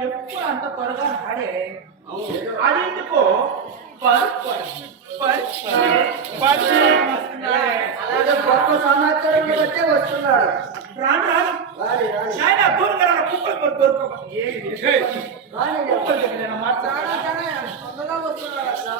ఎప్పుడు అంత త్వరగా రాడే అది ఎందుకో అలాగే గొప్ప సమాచారం బట్టే వస్తున్నాడు. రాను రాను నాయన దూరంగా కుక్కలు దొరకబడి తొందరగా వస్తున్నాడు అట్లా.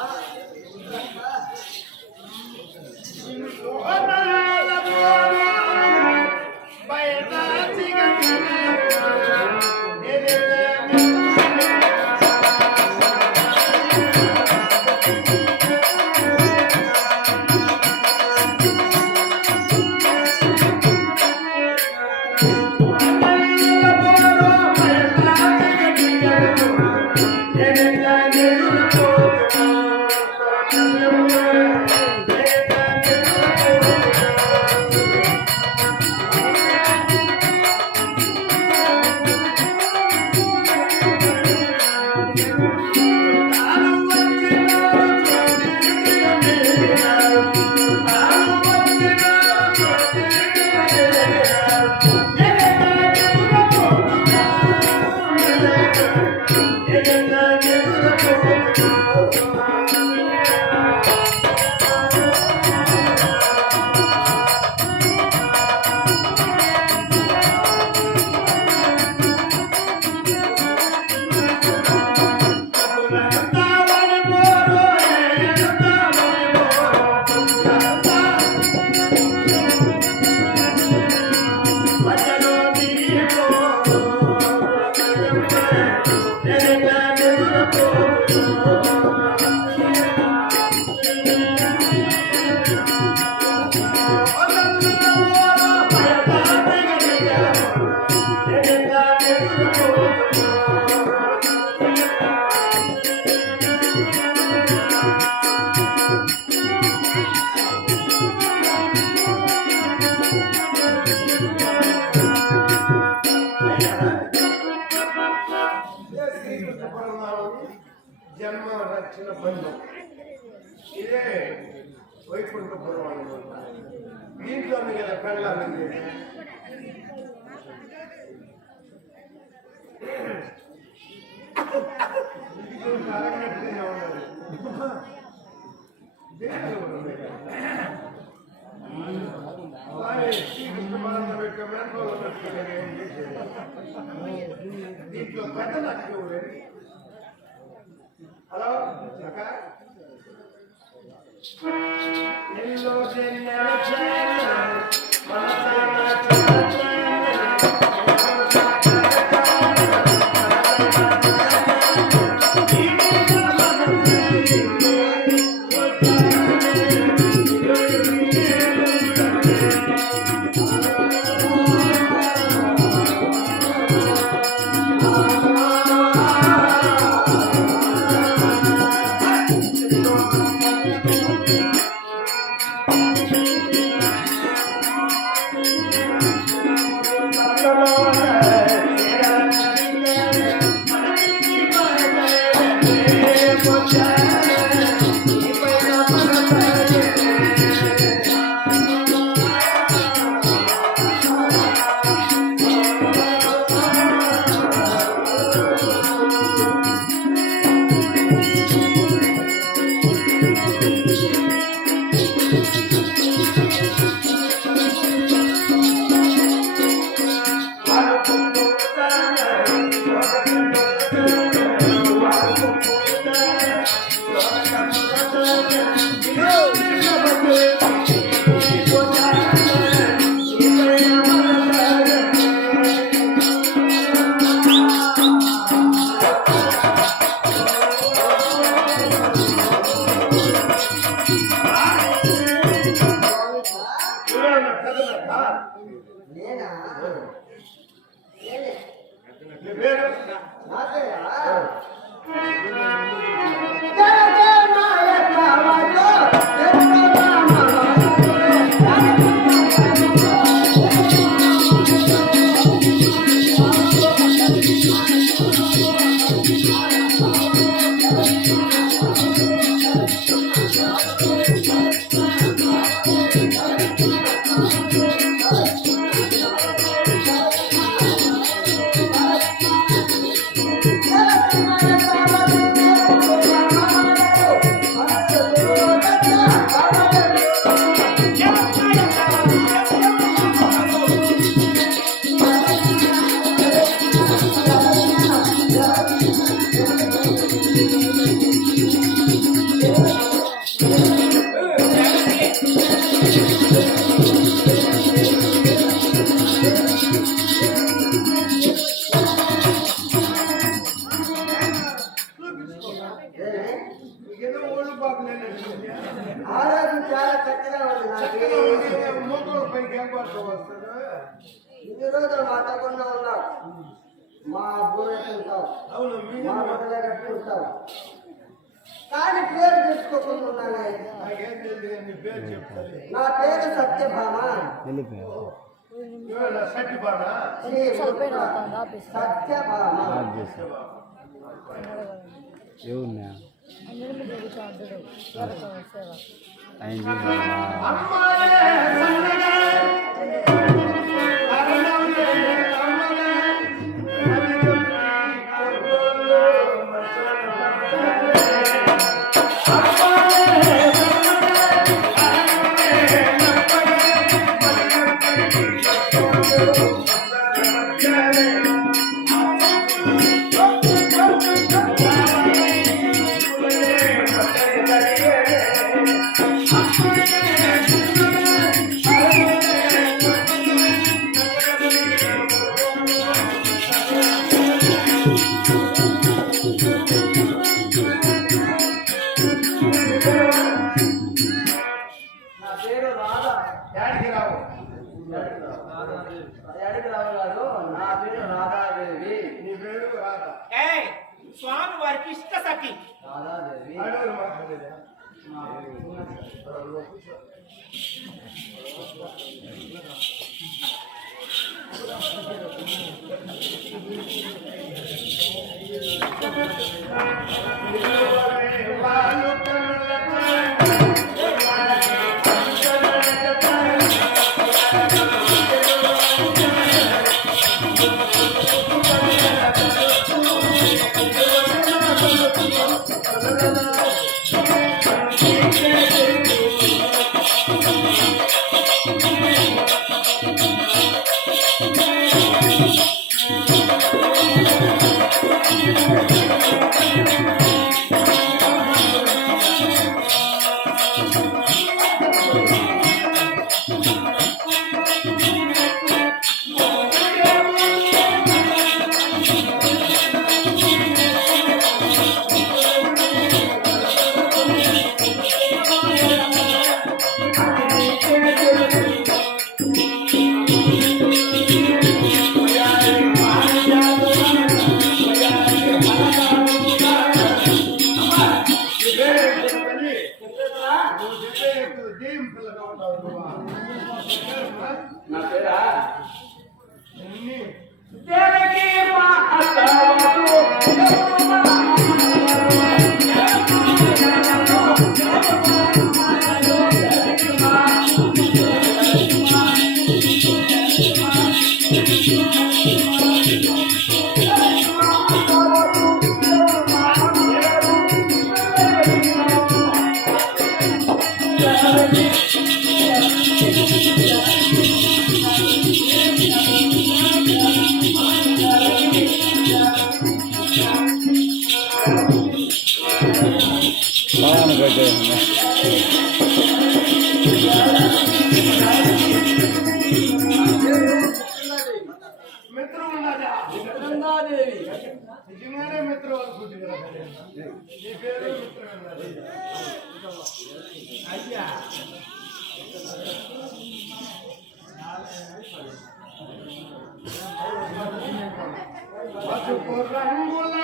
జన్మ రక్షణ బంధం ఇదే వైకుంఠపురం దీంట్లోనే కదా పెళ్ళాలండి. శ్రీకృష్ణ పరంగా పెట్టే మేనలో పెట్టుకుని ఏం చేసేది దీంట్లో పెద్ద నాకు హలో అక్క ఎల్లో ఏదో ఓళ్ళు బాగలేదు ఆరోగ్యం చాలా చక్కగా ఉంది నాకు. మోకాళ్ళ పైకి ఏం పడుతూ వస్తాడు ఇన్ని రోజులు మా తకుండా ఉన్నావు, మా బూర తింటావు, అవును మా బట్టలు కట్టుకుంటావు, కానీ పేరు తెచ్చుకోకుండా ఉన్నానే. నాకేం తెలియదు నీ పేరు చెప్తాను నా పేరు సత్యభామ. సట్టిపాడా సత్యభామ. నా పేరు రాధా. యాడికి రావు ఎక్కడికి రావు కాదు, నా పేరు రాధాదేవి. నీ పేరు రాదా ఏయ్ స్వామి వారికి ఇష్ట సఖి రాధాదేవి. అడవులు మాట్లాడేదా నా పేరా దేవకి మా అత్తవారు మిత్రం ఉన్నదా బృందాదేవి. నిజంగానే మిత్రం అనుకుంటున్నా నీ పేరు మిత్రం ఉన్నది అయ్యా పసుపు రంగుల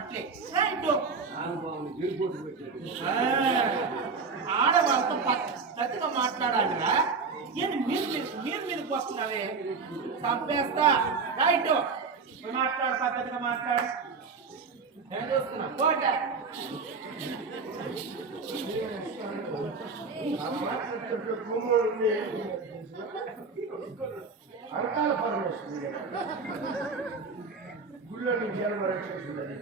అట్లే రైట్ అనుభవం గిరిపోటు పెట్టాడు. ఆడవాళ్ళతో పద్ధతిగా మాట్లాడాలిరా. ఏంది మీరు మీదకి వస్తున్నావే? చంపేస్తా. రైట్ మాట్లాడు, పద్ధతిగా మాట్లాడు. నేను చూస్తున్నా కోట. అరకాల పరమేశ్వరుడు గుళ్ళో నుంచి రక్షిస్తుంది.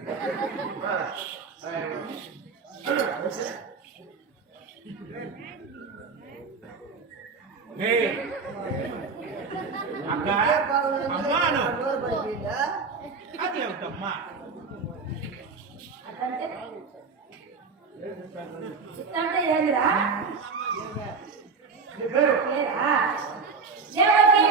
అక్క అమ్మాను అదేమిటమ్మా? అంటే ఏదిరా నీ పేరు పేరా దేవకీ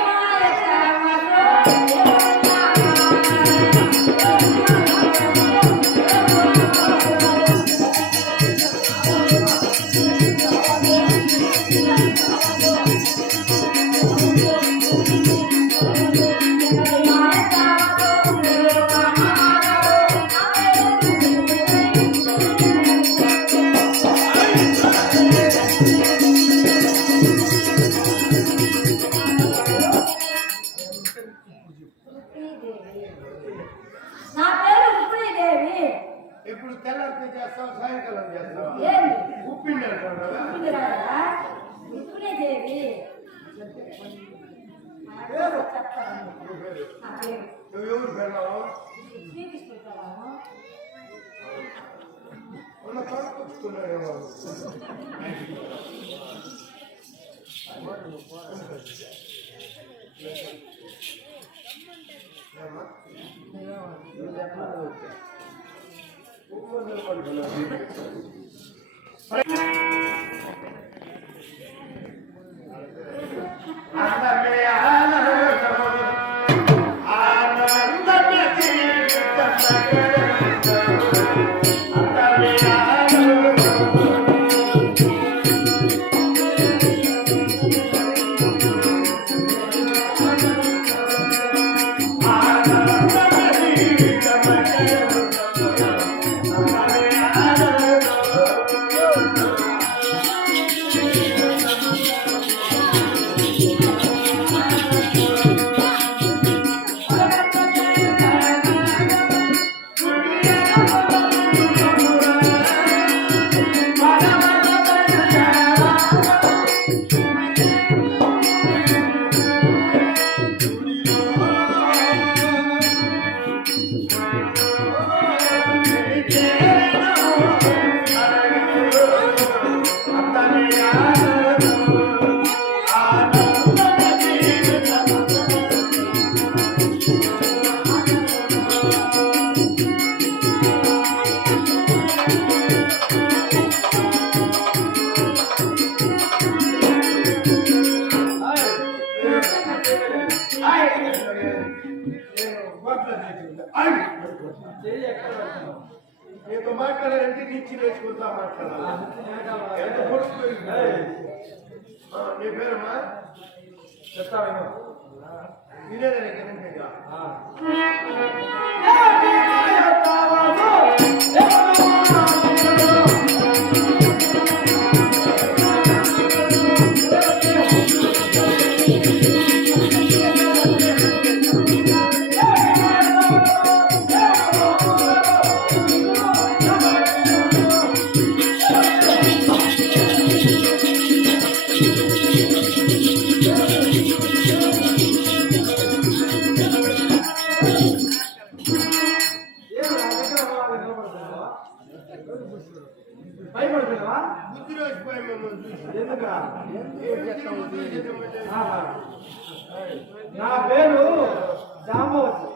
నా పేరు రుక్మిణీదేవి. ఇప్పుడు తెల్లారి చేస్తావు, సాయంకాలం చేస్తావా? ఏంది ఉప్పిండి అంటున్నావా? రుక్మిణీరాయా? రుక్మిణీదేవి పేరు చెప్తాను. నా పేరు నువ్వు ఎవరు పెళ్ళావు? శ్రీకృష్ణుడు. ఉన్న కడుపుతున్నాడేమో. నీతో మాట్లాడాలంటే నిచ్చి నేర్చుకుంటా మాట్లాడాలి. ఎంత పొడుస్తుంది. నీ పేరమ్మా చెప్తావేమో ఇదేనా నీకు నా పేరు దామోదర్.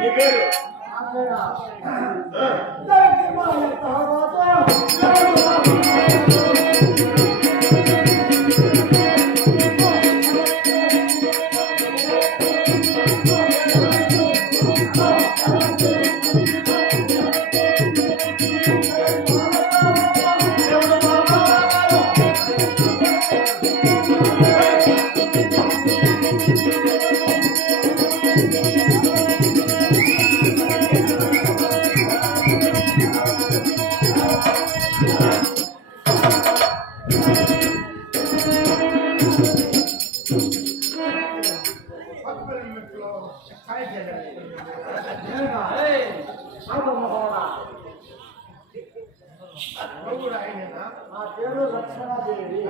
నీ పేరు నువ్వు కూడా ఆయనేనా? నా పేరు లక్ష్మణాదేవి.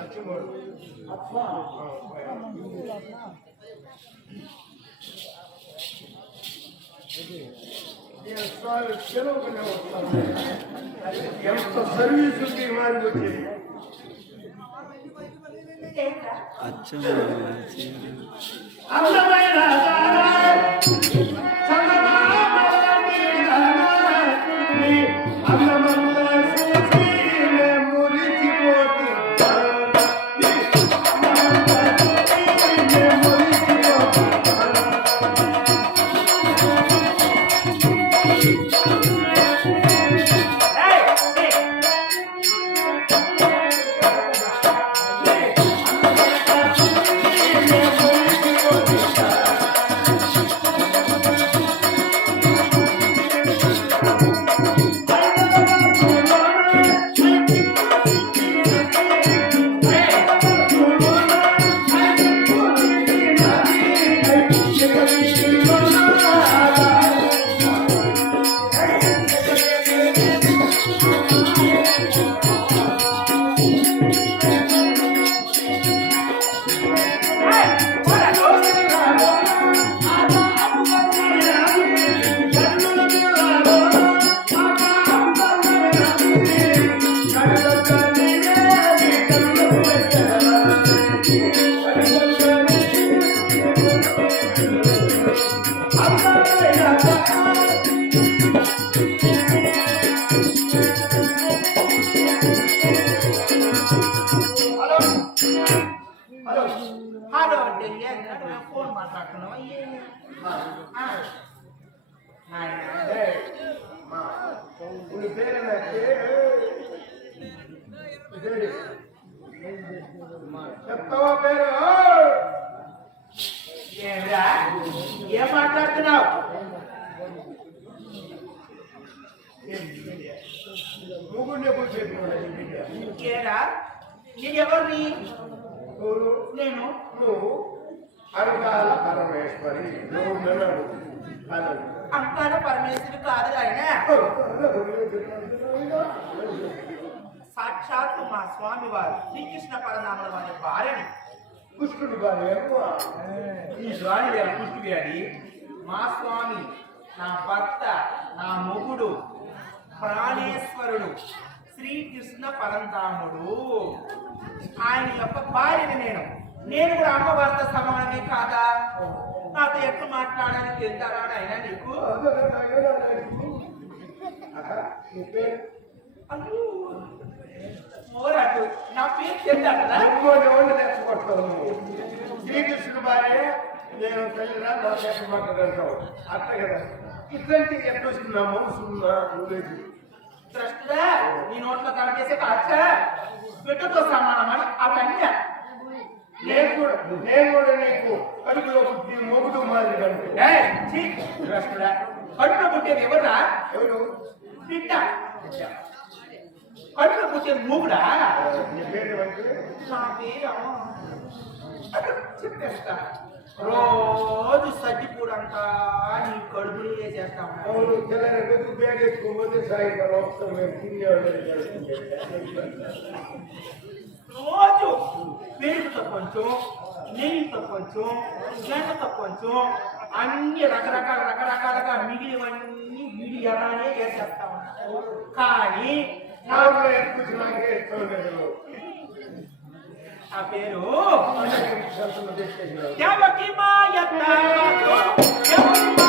లక్ష్మణుడు. నేను సార్ సెలవుకునే వస్తాను. ఎంత సర్వీస్ ఉంది వారికి వచ్చేది. అందమైన హలో అంటే ఫోన్ మాట్లాడుతున్నావా? చెప్తావా పేరు? ఏమిరా ఏం మాట్లాడుతున్నావు? ముగ్గురు ఎప్పుడు చెప్పినాడు? ఏరా నేను ఎవరిని? నేను నువ్వు అంకాల పరమేశ్వరి. నువ్వు మెనడు అంకాల పరమేశ్వరి కాదు ఆయన సాక్షాత్తు మా స్వామి వారు శ్రీకృష్ణ పరనామల వారి భార్యని. కృష్ణుడు భార్య. ఈ స్వామి గారు కృష్ణుడు గారి మా స్వామి, నా భర్త, నా మొగుడు, ప్రాణేశ్వరుడు శ్రీకృష్ణ పరంధాముడు. ఆయన యొక్క భార్యని నేను కూడా అమ్మవారితో సమానమే కాదా? నాతో ఎట్లా మాట్లాడాలని తెలుస్తారా అయినా నీకు? మోరాటు నా పేరు తెలుదా? శ్రీకృష్ణుడు భార్య నేను తల్లిరా నా మాట్లాడంటావు అట్లా కదా. ఇట్లాంటి ఎట్లా వస్తుందా? మనసున్నా నువ్వేది ద్రష్టుడా నీ నోట్లో కలిపేసే కాచా బిడ్డతో సమానమని అవన్నీ నేను కూడా నీకు కడుపులో పుట్టి మొగుడు మాదిరి కంటే ద్రష్టుడా కడుపులో పుట్టేది ఎవరా? ఎవరు? బిడ్డ. కడుపులో పుట్టేది మూగుడా? నీ పేరు నా పేరు చెప్పేస్తా. రోజు సజ్జిపూడంతా నీ కడుపులో వేసేస్తాం. అవును తెల్లని రోజు బ్యాగ్ వేసుకోకపోతే సాయంకాలం వస్తాం మేము తినేవాళ్ళు. రోజు పెరుగుతో కొంచెం, నెయ్యితో కొంచెం, గంటతో కొంచెం అన్ని రకరకాలుగా మిగిలివన్నీ విడిగానే చేసేస్తా ఉంటాం. కానీ నాకు ఎక్కువ నాకే ఇష్టం లేదు. ఆ పేరు దేవకి మాయత్త దేవకి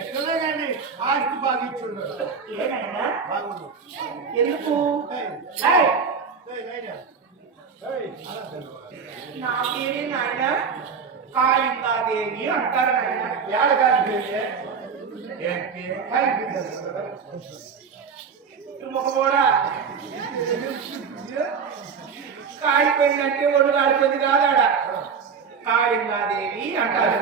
ఎక్కడే కానీ ఆస్తి బాగా ఇచ్చుండదు. ఏనాయనా? బాగుండు. ఎందుకు ఏయ్, ఏయ్, ఏయ్, నాయనా. ఏయ్, అలా తెలు. నా పేరే నాయన కాళింగాదేవి అంటారు నాయన. ఏడగాలి పేరే? ఏంటి? కాలి పేరు కదా? ఒక కూడా కాలిపోయిందంటే ఒళ్ళు కాలిపోయింది కాదాడ కాళింగాదేవి అంటారు.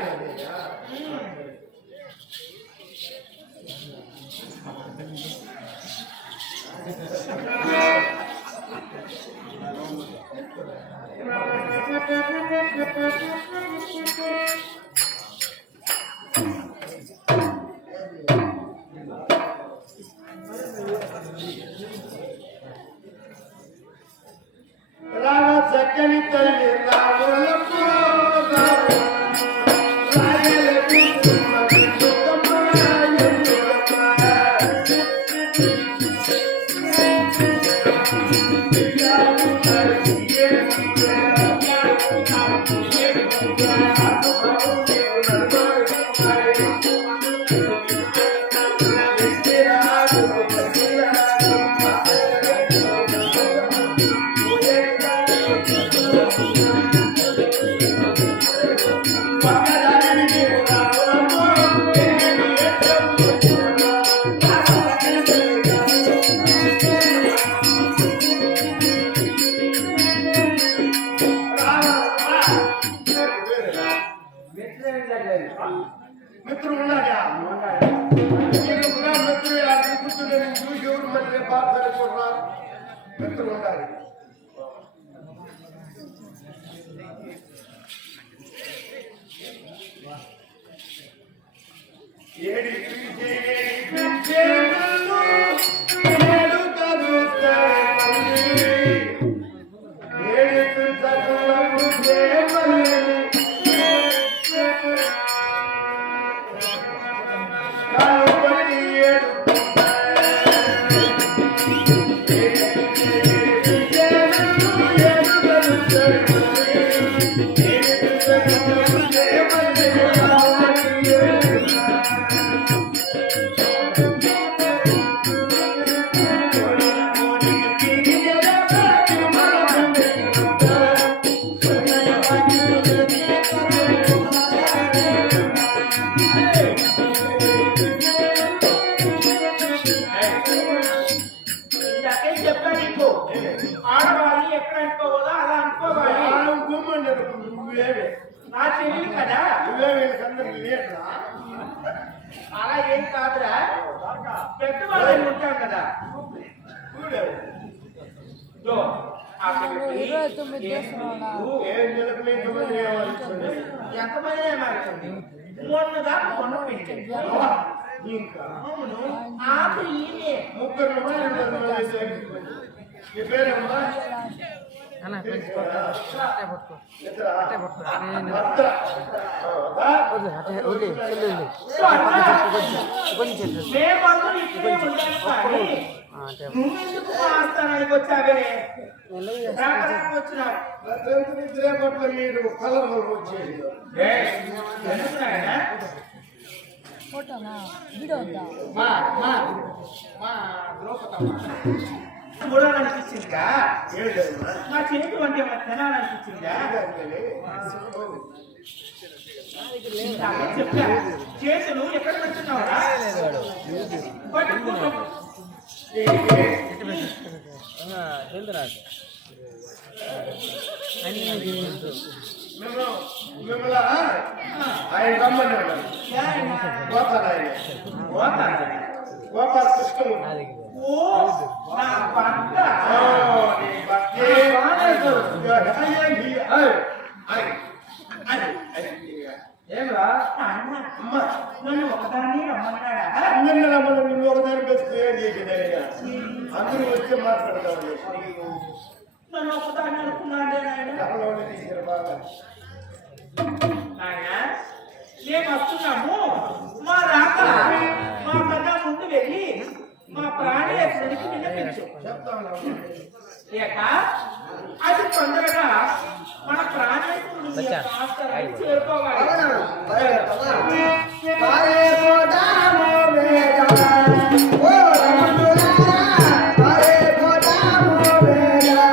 రామ చక్కని తల్లి రాములకు మిత్రుడు ఉన్నాడా? నీకు కూడా మిత్రుడు అడిగి కూర్చుంటే నేను చూసి ఎవరు మళ్ళీ బాధ చూడరా? మిత్రుడు ఉండాలి. ఏడి ఇందాకే చెప్పా నీకు ఆడవాళ్ళు ఎక్కడ అనుకోవాలో అలా అనుకోవాలి. నువ్వేమే నా చెల్లెలు కదా నువ్వేమే అందరికి లేట్రా? అలా ఏం కాదురా పెద్దవాళ్ళని ఉంటాం కదా. ఇదో, ఆ పిల్లకి ఏం నెలకు ఎంతమంది ఎంతమంది మారుతుంది మొన్నగా మొన్న పెట్టింది ఇంకా అవును ఆకు ఈయనే ముగ్గురు నీ పేరేమ్మా? మేమందరూ ఇక్కడే ఉండాలి కానీ నువ్వెందుకు మా ఆస్థానానికి వచ్చావే రాక వచ్చినావు. పట్ల మీరు కలర్ వచ్చేది ఎందుకు నాయనా? ఫోటోనా వీడియో ఉందా మా మా మా ద్రౌపదమ్మ చూడాలనిపించిందిగా మా చేతి వంటి ఏమైనా తినాలనిపించిందా? చెప్పా చేతులు ఎక్కడ పెట్టున్నావురా? పట్టుకో మిమ్మల్ని ఆయన రమ్మన్నాడు గోపాల్ ఆయన గోపాల్ కృష్ణమూర్తి ఓ నా భర్త నీ భక్తి ఏమిరా అమ్మ నన్ను ఒకదాన్ని రమ్మన్నాడా అందరిని రమ్మని నిన్ను ఒకదాని పెట్టి ఏం చేసేది ఆయన అందరూ వచ్చి మాట్లాడతారు నన్ను ఒకదాన్ని అనుకున్నాడే నాయన కథలోనే తీసిన బాగా నాయన మేము వస్తున్నాము మా రాక మా కన్నా ముందు వెళ్ళి మా ప్రాణేశ్వరికి విన్నపించు చెప్తాను లేక అది తొందరగా మన ప్రాణేశ్వరుడు చేరుకోవాలి అవునా? పారే పోదాము వేదా. ఓ రమణులారా, పారే పోదాము వేదా.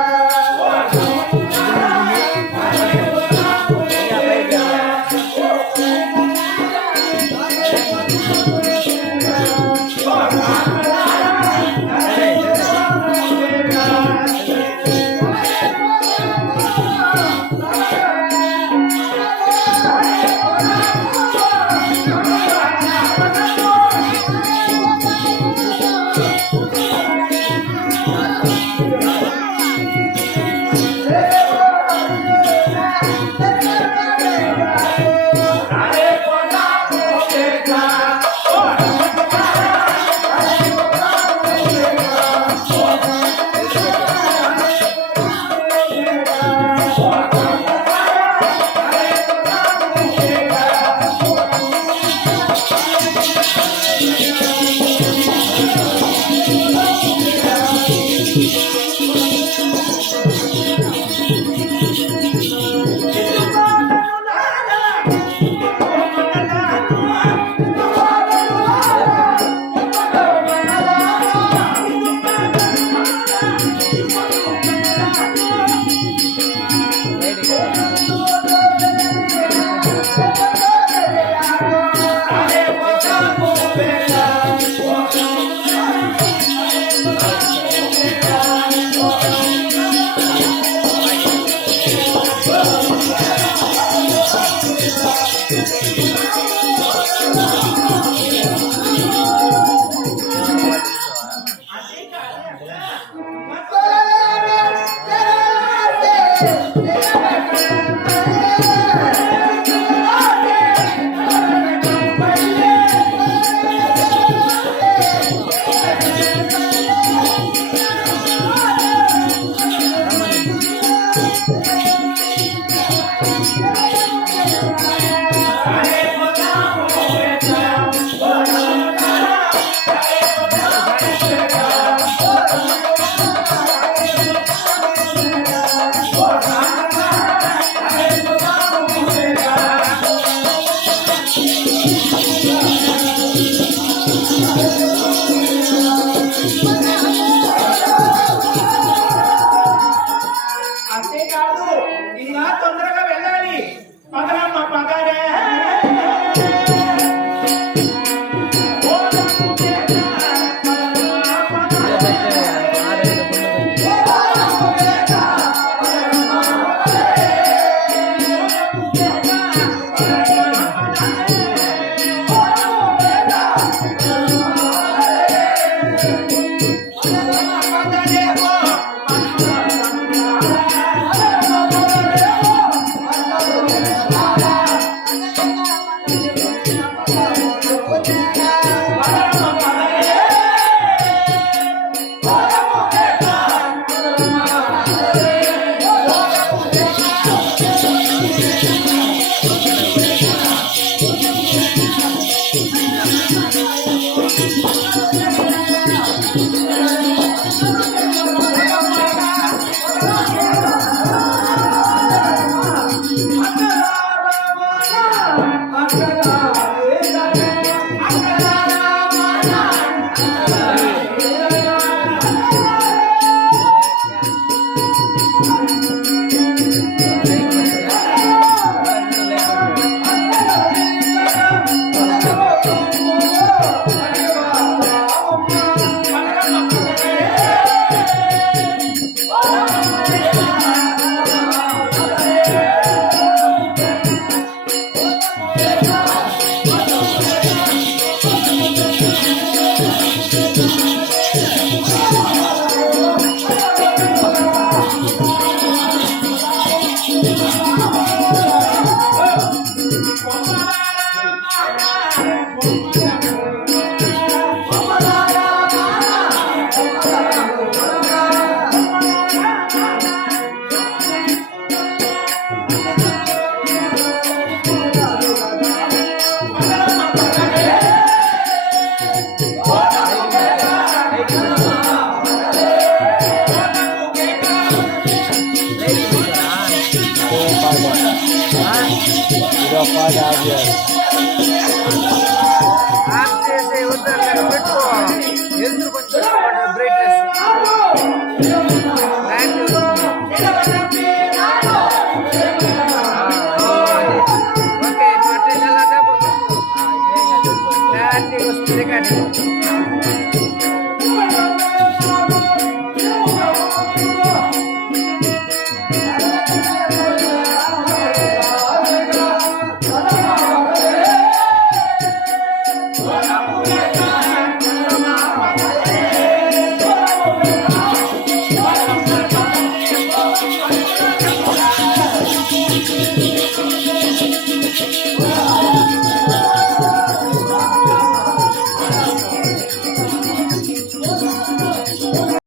అంతేకాదు ఇలా తొందరగా వెళ్ళాలి పదరమ్మ పదరే Thank you. ఆఫ్ చేసి ఉత్తరం పెట్టుకో ఎందుకు కొంచెం బ్రైట్నెస్ ఓకే క్లారిటీ వస్తుంది కానీ Hola,